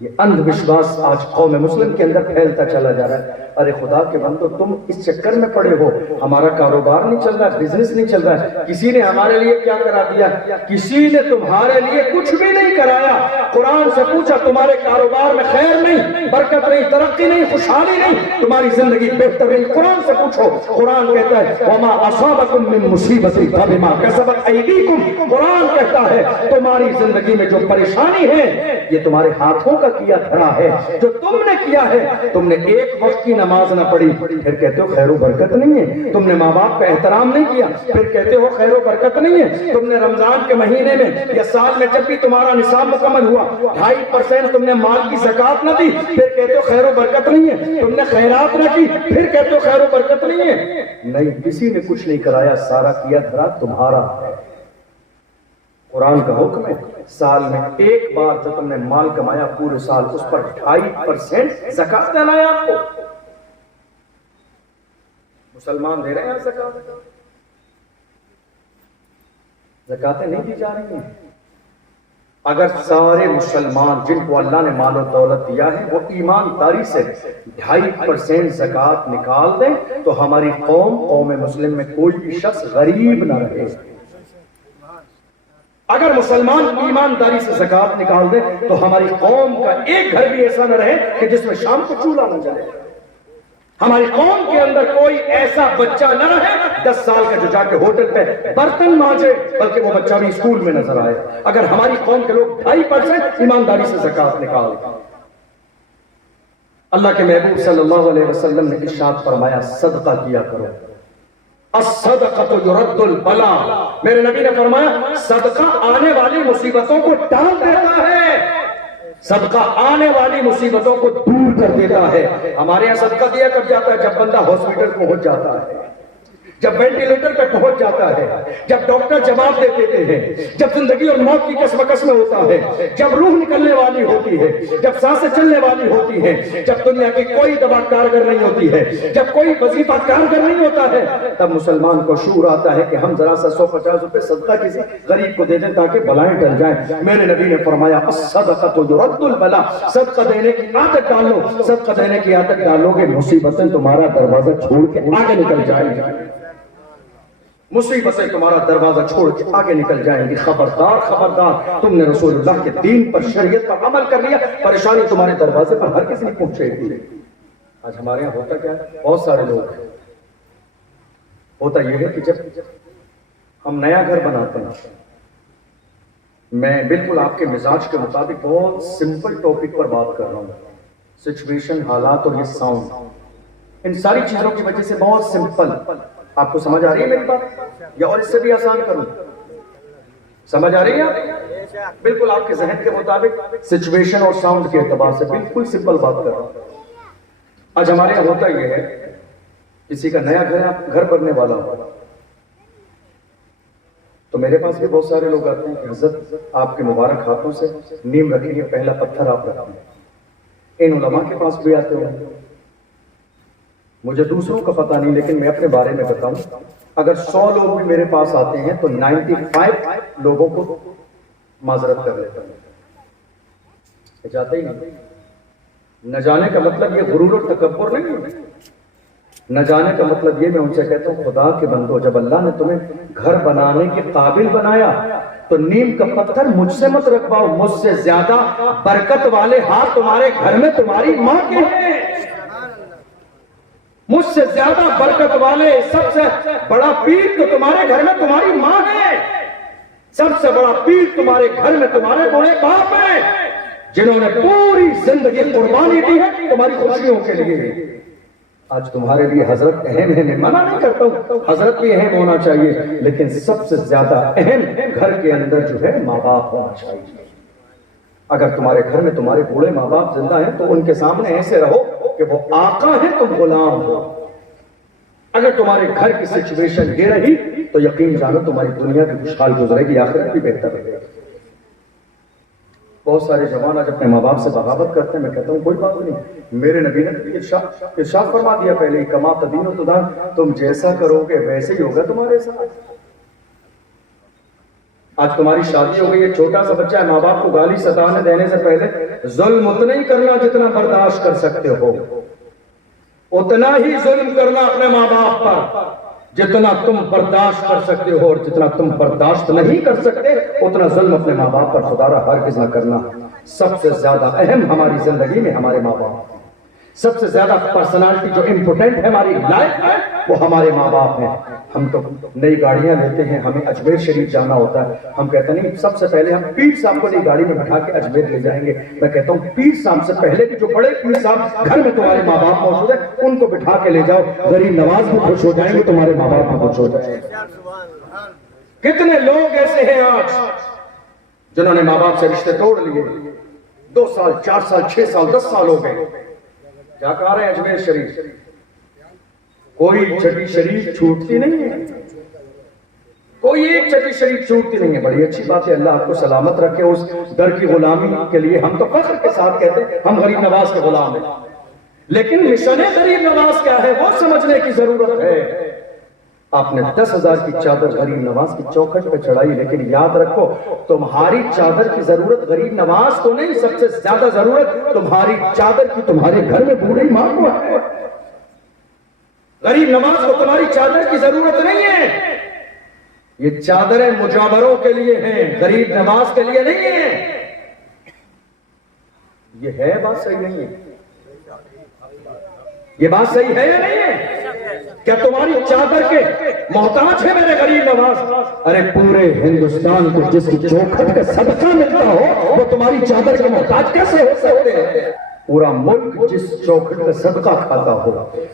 یہ اندھ وشواس آج قوم مسلم کے اندر پھیلتا چلا جا رہا ہے. ارے خدا کے بندو تم اس چکر میں پڑے ہو, ہمارا کاروبار نہیں چل رہا, بزنس نہیں چل رہا ہے. کسی نے ہمارے لیے کیا کرا دیا؟ کسی نے تمہارے لیے کچھ بھی نہیں کرایا. قرآن سے پوچھا تمہارے کاروبار میں خیر نہیں, برکت نہیں, ترقی نہیں, خوشحالی نہیں, تمہاری زندگی بہتر نہیں. قرآن سے پوچھو. قرآن کہتا ہے وَمَا أَصَابَكُم مِّن مُّصِيبَةٍ فَبِمَا كَسَبَتْ أَيْدِيكُم. قرآن کہتا ہے تمہاری زندگی میں جو پریشانی ہے یہ تمہارے ہاتھوں کا کیا دھرا ہے, جو تم نے کیا ہے. تم نے ایک وقت کی نماز نہ پڑھی, پھر کہتے ہو خیر و برکت نہیں ہے. تم نے ماں باپ کا احترام نہیں کیا, پھر کہتے ہو خیر و برکت نہیں ہے. تم نے رمضان کے مہینے میں یا سال میں جب بھی تمہارا نصاب مکمل ہوا 2.5% تم نے مال کی زکات نہ دی, پھر کہتے ہو خیر و برکت نہیں ہے. تم نے خیرات نہ کی, پھر کہتے ہو خیر و برکت نہیں ہے. نہیں, کسی نے کچھ نہیں کرایا, سارا کیا دھرا تمہارا ہے. قرآن کا حکم ہے سال میں ایک بار جو تم نے مال کمایا پورے سال اس پر 2.5% زکات دینا ہے آپ کو. مسلمان دے رہے ہیں زکات؟ زکاتیں نہیں دی جا رہی ہیں. اگر سارے مسلمان جن کو اللہ نے مال و دولت دیا ہے وہ ایمانداری سے 2.5% زکات نکال دیں تو ہماری قوم مسلم میں کوئی بھی شخص غریب نہ رہے. اگر مسلمان ایمانداری سے زکات نکال دے تو ہماری قوم کا ایک گھر بھی ایسا نہ رہے کہ جس میں شام کو چولہا نہ جلے. ہماری قوم کے اندر کوئی ایسا بچہ نہ رہے 10 سال کا جو جا کے ہوٹل پہ برتن مانجے, بلکہ وہ بچہ بھی اسکول میں نظر آئے. اگر ہماری قوم کے لوگ 2.5% ایمانداری سے زکات نکال دیں. اللہ کے محبوب صلی اللہ علیہ وسلم نے ارشاد فرمایا صدقہ کیا کرو. الصدقۃ یرد البلاء. میرے نبی نے فرمایا صدقہ آنے والی مصیبتوں کو ٹال دیتا ہے, صدقہ آنے والی مصیبتوں کو دور کر دیتا ہے. ہمارے یہاں صدقہ دیا کب جاتا ہے؟ جب بندہ ہاسپٹل پہنچ جاتا ہے, جب وینٹیلیٹر پہ پہنچ جاتا ہے, جب ڈاکٹر جواب دے دیتے ہیں, جب زندگی اور موت کی کشمکش میں ہوتا ہے, جب روح نکلنے والی ہوتی ہے, جب سانسیں چلنے والی ہوتی ہیں, جب دنیا کی کوئی دوا کارگر نہیں ہوتی ہے, جب کوئی وظیفہ کارگر نہیں ہوتا ہے, تب مسلمان کو شعور آتا ہے کہ ہم ذرا سا 150 روپے صدقہ کسی غریب کو دے دیں تاکہ بلائیں ٹل جائیں. میرے نبی نے فرمایا الصدقۃ یرد البلاء. صدقہ دینے کی عادت ڈالو, صدقہ دینے کی عادت ڈالو گے مصیبتیں تمہارا دروازہ چھوڑ کے آگے نکل جائیں گی. مصیبتیں تمہارا دروازہ چھوڑ کے آگے نکل جائیں گی. خبردار خبردار, تم نے رسول اللہ کے دین پر, شریعت پر عمل کر لیا, پریشانی تمہارے دروازے پر ہر کسی نہیں پہنچے گی. آج ہمارے یہاں ہوتا کیا ہے, بہت سارے لوگ ہیں, ہوتا یہ ہے کہ جب ہم نیا گھر بناتے ہیں, میں بالکل آپ کے مزاج کے مطابق بہت سمپل ٹاپک پر بات کر رہا ہوں. سچویشن, حالات اور یہ ساؤنڈ, ان ساری چیزوں کی وجہ سے بہت سمپل. آپ کو سمجھ آ رہی ہے میری بات یا اور اس سے بھی آسان کروں؟ سمجھ آ رہی ہے؟ بالکل آپ کے ذہن کے مطابق سچویشن اور ساؤنڈ کے اعتبار سے بالکل سمپل بات کر رہا ہوں. آج ہمارے یہاں ہوتا یہ ہے, کسی کا نیا گھر ہے, گھر بننے والا ہو تو میرے پاس بھی بہت سارے لوگ آتے ہیں کہ حضرت آپ کے مبارک ہاتھوں سے نیم رکھیں گے, پہلا پتھر آپ رکھیں. ان علماء کے پاس بھی آتے ہوں, مجھے دوسروں کا پتہ نہیں, لیکن میں اپنے بارے میں بتاؤں, اگر 100 لوگ بھی میرے پاس آتے ہیں تو 95 لوگوں کو معذرت کر لیتا ہوں. جاتے ہی نہیں. نہ جانے کا مطلب یہ غرور اور تکبر نہیں ہے. نہ جانے کا مطلب یہ, میں ان سے کہتا ہوں خدا کے بندو, جب اللہ نے تمہیں گھر بنانے کے قابل بنایا تو نیم کا پتھر مجھ سے مت رکھواؤ. مجھ سے زیادہ برکت والے ہاتھ تمہارے گھر میں تمہاری ماں کے ہیں. مجھ سے زیادہ برکت والے سب سے بڑا پیر تو تمہارے گھر میں تمہاری ماں ہے. سب سے بڑا پیر تمہارے گھر میں تمہارے بڑے باپ ہیں, جنہوں نے پوری زندگی قربانی دی ہے تمہاری خوشیوں کے لیے. آج تمہارے لیے حضرت اہم ہے, میں منع نہیں کرتا ہوں, حضرت بھی اہم ہونا چاہیے, لیکن سب سے زیادہ اہم گھر کے اندر جو ہے ماں باپ ہونا چاہیے. اگر تمہارے گھر میں تمہارے بوڑھے ماں باپ زندہ ہیں تو ان کے سامنے ایسے رہو کہ وہ آقا ہیں, تم غلام ہو. اگر تمہارے گھر کی سچویشن یہ رہی تو یقین جانو تمہاری دنیا بھی خوشحال گزرے گی, آخرت بھی بہتر رہے گی. بہت سارے جوان آج اپنے ماں باپ سے بغاوت کرتے ہیں. میں کہتا ہوں کوئی بات نہیں, میرے نبی نے ارشاد فرما دیا پہلے ہی, کما تدین و تدان, تم جیسا کرو گے ویسے ہی ہوگا تمہارے ساتھ. آج تمہاری شادی ہو گئی, ایک چھوٹا سا بچہ ہے, ماں باپ کو گالی ستانے دینے سے پہلے ظلم اتنا ہی کرنا جتنا برداشت کر سکتے ہو، اتنا ہی ظلم کرنا اپنے ماں باپ پر جتنا تم برداشت کر سکتے ہو، اور جتنا تم برداشت نہیں کر سکتے اتنا ظلم اپنے ماں باپ پر خدا را ہرگز نہ کرنا۔ سب سے زیادہ اہم ہماری زندگی میں ہمارے ماں باپ، سب سے زیادہ پرسنالٹی جو امپورٹنٹ ہے ہماری لائف میں وہ ہمارے ماں باپ ہیں۔ ہم تو نئی گاڑیاں لیتے ہیں، ہمیں اجمیر شریف جانا ہوتا ہے، ہم کہتے ہیں نہیں سب سے پہلے ہم پیر صاحب کو نئی گاڑی میں بٹھا کے اجمیر لے جائیں گے۔ میں کہتا ہوں پیر صاحب سے پہلے بھی جو بڑے پیر صاحب گھر میں تمہارے ماں باپ موجود ہیں ان کو بٹھا کے لے جاؤ، غریب نواز بھی خوش ہو جائیں گے، تمہارے ماں باپ بھی خوش ہو جائیں گے۔ کتنے لوگ ایسے ہیں آج جنہوں نے ماں باپ سے رشتے توڑ لیے، 2 سال 4 سال 6 سال 10 سال ہو گئے، کیا کہا رہے ہیں اجمیر شریف؟ کوئی چھٹی شریف چھوٹتی نہیں ہے، کوئی ایک چھٹی شریف چھوٹتی نہیں ہے۔ بڑی اچھی بات ہے، اللہ آپ کو سلامت رکھے اس در کی غلامی کے لیے۔ ہم تو فخر کے ساتھ کہتے ہیں ہم غریب نواز کے غلام ہیں، لیکن مشن غریب نواز کیا ہے وہ سمجھنے کی ضرورت ہے۔ آپ نے 10,000 کی چادر غریب نواز کی چوکھٹ پہ چڑھائی، لیکن یاد رکھو تمہاری چادر کی ضرورت غریب نواز کو نہیں، سب سے زیادہ ضرورت تمہاری چادر کی تمہارے گھر میں بوڑھی ماں کو ہے۔ غریب نواز کو تمہاری چادر کی ضرورت نہیں ہے، یہ چادریں مجاوروں کے لیے ہیں، غریب نواز کے لیے نہیں ہے۔ یہ ہے بات صحیح نہیں ہے؟ یہ بات صحیح ہے یا نہیں ہے؟ کیا تمہاری چادر کے محتاج ہے میرے غریب نواز؟ ارے پورے ہندوستان کو جس کی چوکھٹ کا صدقہ ملتا ہو وہ تمہاری چادر کے محتاج کیسے ہو سکتے ہیں؟ پورا ملک جس چوکھٹ کا صدقہ کھاتا ہو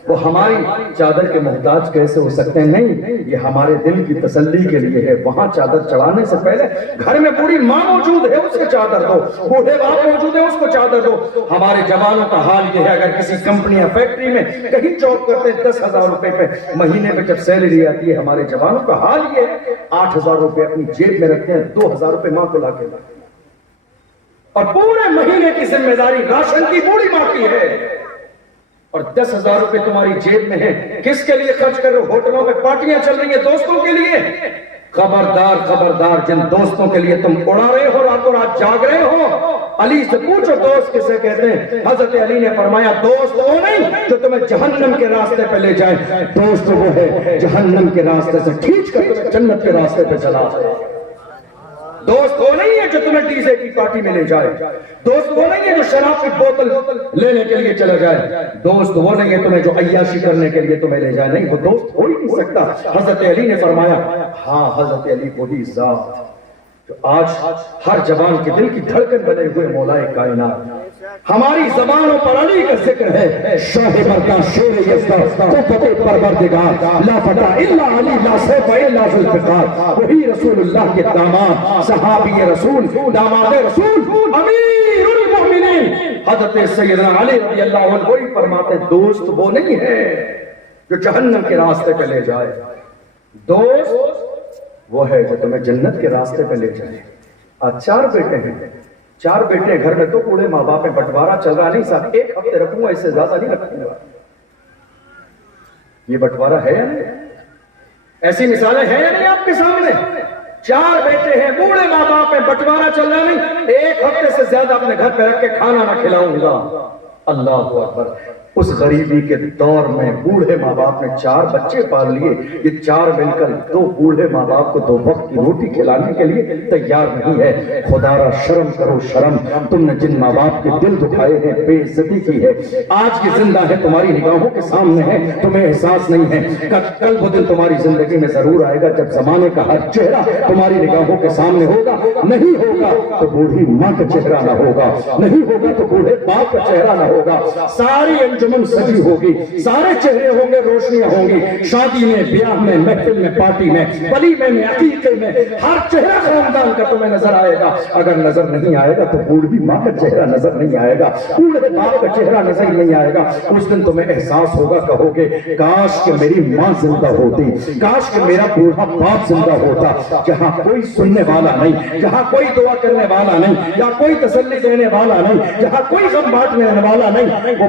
وہ ہماری چادر کے محتاج کیسے ہو سکتے ہیں؟ نہیں، یہ ہمارے دل کی تسلی کے لیے ہے۔ وہاں چادر چڑھانے سے پہلے گھر میں بوڑھی ماں موجود ہے اس کو چادر دو، بوڑھے باپ موجود ہے اس کو چادر دو۔ ہمارے جوانوں کا حال یہ ہے، اگر کسی کمپنی یا فیکٹری میں کہیں جاب کرتے ہیں 10,000 روپے پہ مہینے میں جب سیلری آتی ہے، ہمارے جوانوں کا حال یہ ہے 8,000 روپے اپنی جیب میں رکھتے ہیں، 2,000 روپے ماں کو لا کے لاتے ہیں، اور پورے مہینے کی ذمہ داری راشن کی بوڑھی ماں کی ہے، اور 10,000 روپے تمہاری جیب میں ہیں۔ کس کے لیے خرچ کر رہے ہو؟ ہوٹلوں میں پارٹیاں چل رہی ہیں دوستوں کے لیے؟ خبردار خبردار، جن دوستوں کے لیے تم اڑا رہے ہو، راتوں رات جاگ رہے ہو، علی سے پوچھو دوست کسے کہتے ہیں۔ حضرت علی نے فرمایا دوست وہ نہیں جو تمہیں جہنم کے راستے پہ لے جائے، دوست وہ ہے جہنم کے راستے سے کھینچ کر تمہیں جنت کے راستے پہ چلا جائے۔ دوست وہ نہیں ہے جو تمہیں ڈی جے کی پارٹی میں لے جائے، دوست وہ نہیں ہے جو شراب کی بوتل لینے کے لیے چلا جائے، دوست وہ نہیں ہے تمہیں جو عیاشی کرنے کے لیے تمہیں لے جائے، نہیں، وہ دوست ہو ہی نہیں سکتا۔ حضرت علی نے فرمایا ہاں حضرت علی وہی ذات جو آج ہر جوان کے دل کی دھڑکن بنے ہوئے مولا کائنات۔ ہماری زبانوں پر علی کا ذکر ہے، شاہ مردہ شیر یزدہ قوت پروردگار، لا فتح الا علی لا سیف الا ذوالفقار، وہی رسول اللہ کے داماد، صحابی رسول، داماد رسول، امیر المؤمنین حضرت سیدنا علی رضی اللہ عنہ وہی فرماتے دوست وہ نہیں ہے جو جہنم کے راستے پہ لے جائے، دوست وہ ہے جو تمہیں جنت کے راستے پہ لے جائے۔ آج 4 بیٹے ہیں، 4 بیٹے گھر میں، تو بوڑھے ماں باپ میں بٹوارا چل رہا نہیں صاحب، 1 ہفتے رکھوں گا اس سے زیادہ نہیں رکھوں گا۔ یہ بٹوارا ہے یا نہیں؟ ایسی مثالیں ہیں یا نہیں آپ کے سامنے؟ 4 بیٹے ہیں، بوڑھے ماں باپ میں بٹوارا چل رہا نہیں، 1 ہفتے سے زیادہ اپنے گھر پہ رکھ کے کھانا نہ کھلاؤں گا۔ اللہ اکبر۔ اس غریبی کے دور میں بوڑھے ماں باپ نے 4 بچے پال لیے، یہ 4 مل کر 2 بوڑھے ماں باپ کو 2 وقت کی روٹی کھلانے کے لیے تیار نہیں ہے۔ خدا را شرم کرو شرم، تم نے جن ماں باپ کے دل دکھائے ہیں، بے عزتی کی ہے، آج کی زندہ ہے تمہاری نگاہوں کے سامنے ہے، تمہیں احساس نہیں ہے۔ کل وہ دن تمہاری زندگی میں ضرور آئے گا جب زمانے کا ہر چہرہ تمہاری نگاہوں کے سامنے ہوگا، نہیں ہوگا تو بوڑھی ماں کا چہرہ نہ ہوگا، نہیں ہوگا تو بوڑھے باپ کا چہرہ نہ ہوگا، ساری انجمن سجی ہوگی، سارے چہرے ہوں گے، روشنیاں ہوں گی، شادی میں، بیاہ میں، محفل میں، پارٹی میں، ولیمے میں، عقیقے میں، ہر چہرہ خاندان کا تمہیں نظر آئے گا۔ اگر نظر نہیں آئے گا تو بوڑھی ماں کا چہرہ نظر نہیں آئے گا، بوڑھے باپ کا چہرہ نظر نہیں آئے گا۔ اس دن تمہیں احساس ہوگا، کہو گے کاش کہ میری ماں زندہ ہوتی، کاش کہ میرا بوڑھا باپ زندہ ہوتا۔ جہاں کوئی سننے والا نہیں، جہاں کوئی دعا کرنے والا نہیں، یا کوئی تسلی دینے والا نہیں، جہاں کوئی غم بانٹنے والا نہیں، وہ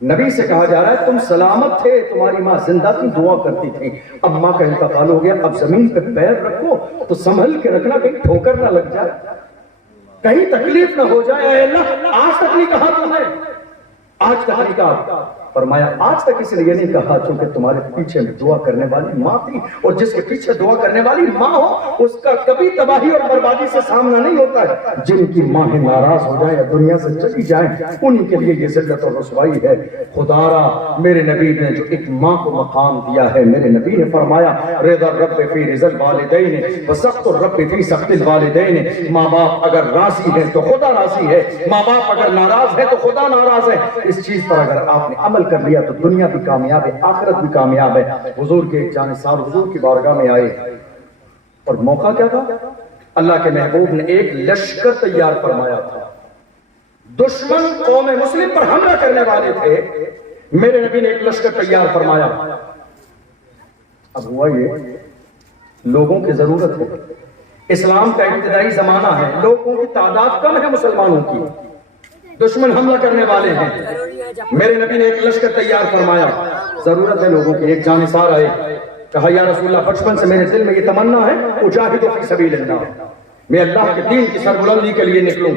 نبی سے کہا جا رہا ہے تم سلامت تھے، تمہاری ماں زندہ تھی، دعا کرتی تھی، اب ماں کا انتقال ہو گیا، اب زمین پہ پیر رکھو تو سنبھل کے رکھنا، کہیں ٹھوکر نہ لگ جائے، کہیں تکلیف نہ ہو جائے۔ اے اللہ آج تک نہیں کہا تم نے، آج تک نہیں کہا۔ فرمایا آج تک اس لیے نہیں کہا چونکہ تمہارے پیچھے دعا کرنے والی ماں تھی، اور جس کے پیچھے دعا کرنے والی ماں ہو اس کا کبھی تباہی اور بربادی سے سامنا نہیں ہوتا ہے۔ جن کی ماں ناراض ہو جائیں یا دنیا سے چلی جائیں انہی کے لیے یہ ذلت اور رسوائی ہے۔ خدا را میرے نبی نے جو ایک ماں کو مقام دیا ہے، میرے نبی نے فرمایا رضا الرب فی رضا الوالدین وسخط الرب فی سخط الوالدین۔ ماں باپ اگر راضی ہیں تو خدا راضی ہے، ماں باپ اگر ناراض ہے تو خدا ناراض ہے۔ اس چیز پر اگر آپ نے عمل کر لیا تو دنیا بھی کامیاب ہے، آخرت بھی کامیاب ہے۔ حضور کے ایک جانثار حضور کی بارگاہ میں آئے اور موقع کیا تھا؟ اللہ کے محبوب نے ایک لشکر تیار فرمایا تھا، دشمن قوم مسلم پر حملہ کرنے والے تھے، میرے نبی نے ایک لشکر تیار فرمایا۔ اب ہوا یہ لوگوں کی ضرورت ہے، اسلام کا ابتدائی زمانہ ہے، لوگوں کی تعداد کم ہے مسلمانوں کی، دشمن حملہ کرنے والے ہیں، میرے نبی نے ایک لشکر تیار فرمایا، ضرورت ہے لوگوں کی۔ ایک جانثار آئے، کہا یا رسول اللہ بچپن سے میرے دل میں یہ تمنا ہے اجاہد فی سبیل اللہ، میں اللہ کے دین کی سربلندی کے لیے نکلوں۔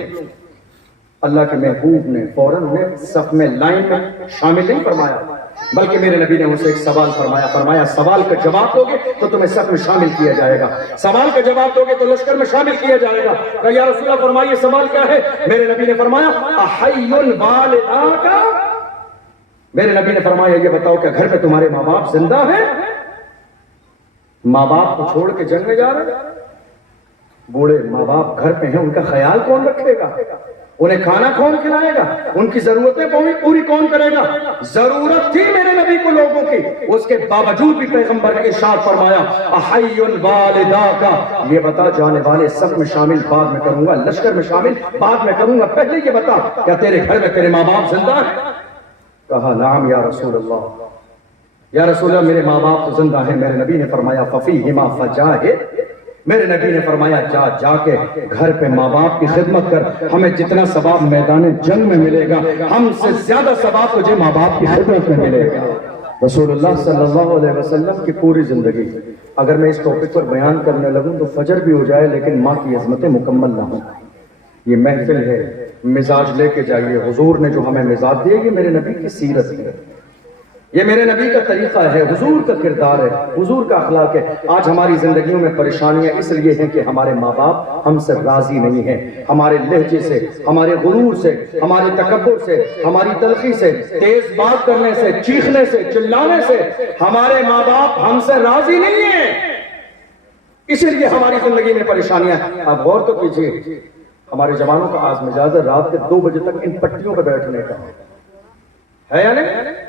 اللہ کے محبوب نے فوراً انہیں صف میں لائن میں شامل نہیں فرمایا، بلکہ میرے نبی نے ان سے ایک سوال فرمایا، فرمایا سوال کا جواب دو گے تو تمہیں صف میں شامل کیا جائے گا، سوال کا جواب دو گے تو لشکر میں شامل کیا جائے گا۔ کہا یا رسول اللہ فرمائیے سوال کیا ہے؟ میرے نبی نے فرمایا احی والداک، میرے نبی نے فرمایا یہ بتاؤ کہ گھر پہ تمہارے ماں باپ زندہ ہیں؟ ماں باپ کو چھوڑ کے جنگ میں جا رہے ہیں، بوڑھے ماں باپ گھر پہ ہیں، ان کا خیال کون رکھے گا؟ انہیں کھانا کون کھلائے گا؟ ان کی ضرورتیں پوری کون کرے گا؟ ضرورت تھی میرے نبی کو لوگوں کی، اس کے باوجود بھی پیغمبر نے ارشاد فرمایا احی والداک، یہ بتا جانے والے سب میں شامل بعد میں کروں گا، لشکر میں شامل بعد میں کروں گا، پہلے یہ بتا کیا تیرے گھر میں تیرے ماں باپ زندہ ہیں؟ کہا نعم یا رسول اللہ، یا رسول اللہ میرے ماں باپ تو زندہ ہیں۔ میرے نبی نے فرمایا ففیہما فجاہد، میرے نبی نے فرمایا جا کے گھر پہ ماں باپ کی خدمت کر، ہمیں جتنا ثواب میدان جنگ میں ملے گا ہم سے زیادہ ثواب تجھے ماں باپ کی خدمت میں ملے گا۔ رسول اللہ صلی اللہ علیہ وسلم کی پوری زندگی اگر میں اس ٹاپک پر بیان کرنے لگوں تو فجر بھی ہو جائے لیکن ماں کی عظمتیں مکمل نہ ہوں۔ یہ محفل ہے، مزاج لے کے جائیے، حضور نے جو ہمیں مزاج دیے یہ میرے نبی کی سیرت ہے، یہ میرے نبی کا طریقہ ہے، حضور کا کردار ہے، حضور کا اخلاق ہے۔ آج ہماری زندگیوں میں پریشانیاں اس لیے ہیں کہ ہمارے ماں باپ ہم سے راضی نہیں ہیں، ہمارے لہجے سے، ہمارے غرور سے، ہمارے تکبر سے، ہماری تلخی سے، تیز بات کرنے سے، چیخنے سے، چلانے سے ہمارے ماں باپ ہم سے راضی نہیں ہیں، اسی لیے ہماری زندگی میں پریشانیاں ہیں۔ آپ غور تو کیجیے، ہمارے جوانوں کا آج مزاج ہے رات کے 2 بجے تک ان پٹیوں پہ بیٹھنے کا ہے یا نہیں؟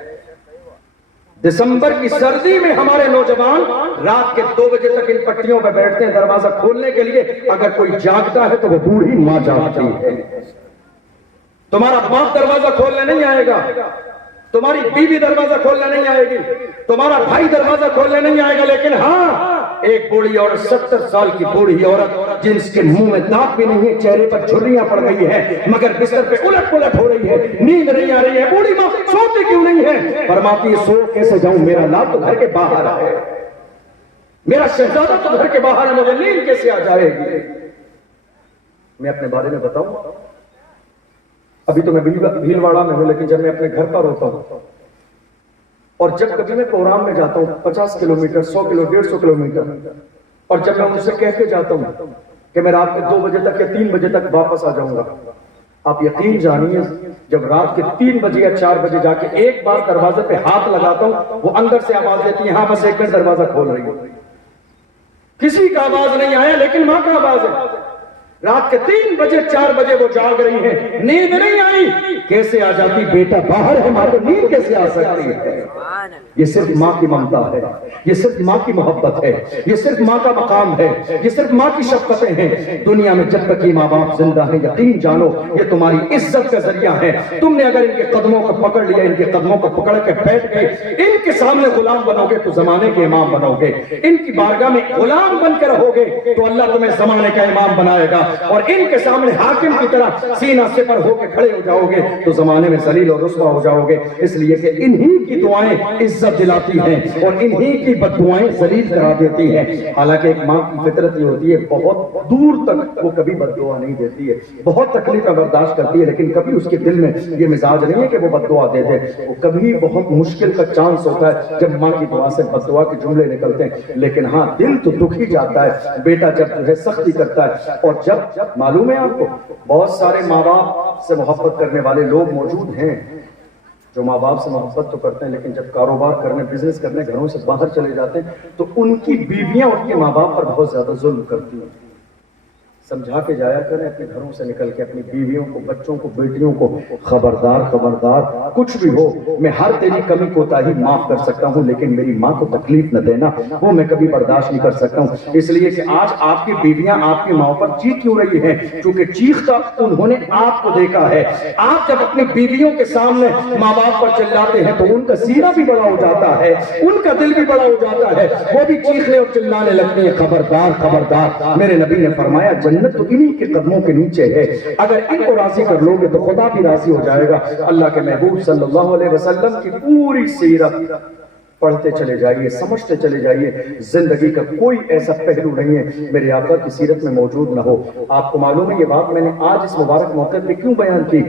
دسمبر کی سردی میں ہمارے نوجوان رات کے 2 بجے تک ان پٹیوں پہ بیٹھتے ہیں دروازہ کھولنے کے لیے، اگر کوئی جاگتا ہے تو وہ بوڑھی ماں جاگتی ہے۔ تمہارا باپ دروازہ کھولنے نہیں آئے گا، تمہاری بیوی دروازہ کھولنے نہیں آئے گی، تمہارا بھائی دروازہ کھولنے نہیں آئے گا، لیکن ہاں ایک بوڑھی عورت 70 سال کی بوڑھی عورت جس کے منہ میں دانت بھی نہیں ہے، چہرے پر جھریاں پڑ گئی ہیں مگر بستر پہ الٹ پلٹ ہو رہی ہے، نیند نہیں آ رہی ہے، بوڑھی ماں سوتی کیوں نہیں ہے؟ فرماتی ہے سو کیسے جاؤں، میرا لال تو گھر کے باہر ہے، میرا شہزادہ تو گھر کے باہر ہے، مجھے نیند کیسے آ جائے گی؟ میں اپنے بارے میں بتاؤں، ابھی تو میں بھیلواڑہ میں ہوں لیکن جب میں اپنے گھر پر ہوتا ہوں اور جب کبھی میں پروگرام میں جاتا ہوں 50 کلومیٹر 100 کلو 150 کلومیٹر، اور جب میں ان سے کہہ کے جاتا ہوں کہ میں رات کے 2 بجے تک یا 3 بجے تک واپس آ جاؤں گا، آپ یقین جانیے جب رات کے 3 بجے یا 4 بجے جا کے ایک بار دروازے پہ ہاتھ لگاتا ہوں وہ اندر سے آواز دیتی ہے ہاں بس ایک منٹ دروازہ کھول رہی ہے، کسی کا آواز نہیں آیا لیکن ماں کا آواز ہے۔ رات کے 3 بجے 4 بجے وہ جاگ رہی ہیں، نیند نہیں آئی، کیسے آ جاتی؟ بیٹا باہر ہے، ماں کو نیند کیسے آ سکتی ہے؟ یہ صرف ماں کی ممتا ہے، یہ صرف ماں کی محبت ہے، یہ صرف ماں کا مقام ہے، یہ صرف ماں کی شفقتیں ہیں۔ دنیا میں جب تک یہ ماں باپ زندہ ہیں یقین جانو یہ تمہاری عزت کا ذریعہ ہے۔ تم نے اگر ان کے قدموں کو پکڑ لیا، ان کے قدموں کو پکڑ کے بیٹھ گئے، ان کے سامنے غلام بنو گے تو زمانے کے امام بنو گے، ان کی بارگاہ میں غلام بن کے رہو گے تو اللہ تمہیں زمانے کا امام بنائے گا، اور ان کے سامنے حاکم کی طرح سینہ سپر ہو کے کھڑے ہو جاؤ گے تو زمانے میں ذلیل اور رسوا ہو جاؤ گے، اس لیے کہ انہی کی دعائیں عزت دلاتی ہیں اور انہی کی بد دعائیں ذلیل کرا دیتی ہیں۔ حالانکہ ایک ماں کی فطرت یہ ہوتی ہے بہت دور تک وہ کبھی بد دعا نہیں دیتی ہے، بہت تکلیفیں برداشت کرتی ہے، لیکن کبھی اس کے دل میں یہ مزاج نہیں ہے کہ وہ بد دعا دے دے۔ وہ کبھی بہت مشکل کا چانس ہوتا ہے جب ماں کی دعا سے بد دعا کے جملے نکلتے ہیں، لیکن ہاں دل تو دکھی جاتا ہے بیٹا جب جو ہے سختی کرتا ہے۔ اور جب معلوم ہے آپ کو بہت سارے ماں باپ سے محبت کرنے والے لوگ موجود ہیں جو ماں باپ سے محبت تو کرتے ہیں لیکن جب کاروبار کرنے، بزنس کرنے گھروں سے باہر چلے جاتے ہیں تو ان کی بیویاں ان کے ماں باپ پر بہت زیادہ ظلم کرتی ہیں۔ سمجھا کے جایا کریں اپنے گھروں سے نکل کے اپنی بیویوں کو، بچوں کو، بیٹیوں کو، خبردار خبردار کچھ بھی ہو میں ہر تیری کمی کوتاہی معاف کر سکتا ہوں لیکن میری ماں کو تکلیف نہ دینا وہ میں کبھی برداشت نہیں کر سکتا ہوں۔ اس لیے کہ آج آپ کی بیویاں آپ کی ماں پر چیخ کیوں رہی ہیں؟ کیونکہ چیختا انہوں نے آپ کو دیکھا ہے۔ آپ جب اپنی بیویوں کے سامنے ماں باپ پر چلاتے ہیں تو ان کا سینہ بھی بڑا ہو جاتا ہے، ان کا دل بھی بڑا ہو جاتا ہے، وہ بھی چیخنے اور چلانے لگتی ہیں۔ خبردار خبردار، میرے نبی نے فرمایا جنت تو انہی کے قدموں کے نیچے ہے، اگر ان کو راضی کر لو گے تو خدا بھی راضی ہو جائے گا۔ اللہ کے محبوب صلی اللہ علیہ وسلم کی پوری سیرت پڑھتے چلے جائیے، سمجھتے چلے جائیے، زندگی کا کوئی ایسا پہلو نہیں ہے میرے آقا کی سیرت میں موجود نہ ہو۔ آپ کو معلوم ہے یہ بات میں نے آج اس مبارک موقع پہ کیوں بیان کی؟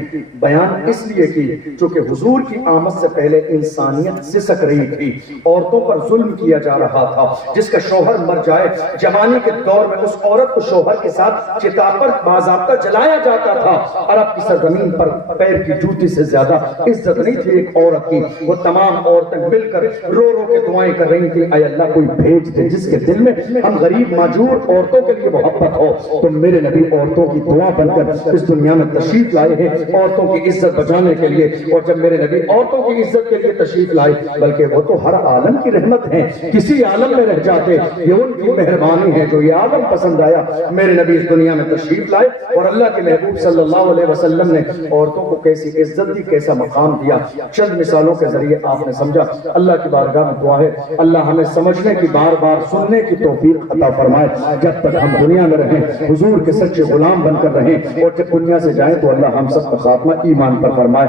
بیان اس لیے کی چونکہ حضور کی آمد سے پہلے انسانیت سسک رہی تھی، عورتوں پر ظلم کیا جا رہا تھا۔ جس کا شوہر مر جائے جوانی کے دور میں اس عورت کو شوہر کے ساتھ چتا پر باضابطہ جلایا جاتا تھا۔ عرب کی سرزمین پر پیر کی جوتی سے زیادہ عزت نہیں تھی ایک عورت کی۔ وہ تمام عورتیں مل کر رو رو کے دعائیں کر رہی تھی، اے اللہ کوئی بھیج دے جس کے دل میں ہم غریب ماجور عورتوں کے لیے محبت ہو۔ تو میرے نبی عورتوں کی دعا بن کر اس دنیا میں تشریف لائے ہیں عورتوں کی عزت بچانے کے لیے۔ اور جب میرے نبی عورتوں کی عزت کے لیے تشریف لائے بلکہ وہ تو ہر عالم کی رحمت ہیں، کسی عالم میں رہ جاتے یہ ان کی مہربانی ہے جو یہ عالم پسند آیا۔ میرے نبی اس دنیا میں تشریف لائے اور اللہ کے محبوب صلی اللہ علیہ وسلم نے عورتوں کو کیسی عزت دی، کیسا مقام دیا، چند مثالوں کے ذریعے آپ نے سمجھا۔ اللہ کی بارگاہ میں دعا ہے اللہ ہمیں سمجھنے کی، بار بار سننے کی توفیق عطا فرمائے۔ جب تک ہم دنیا میں رہیں حضور کے سچے غلام بن کر رہیں، اور جب دنیا سے جائیں تو اللہ ہم سب کا خاتمہ ایمان پر فرمائے۔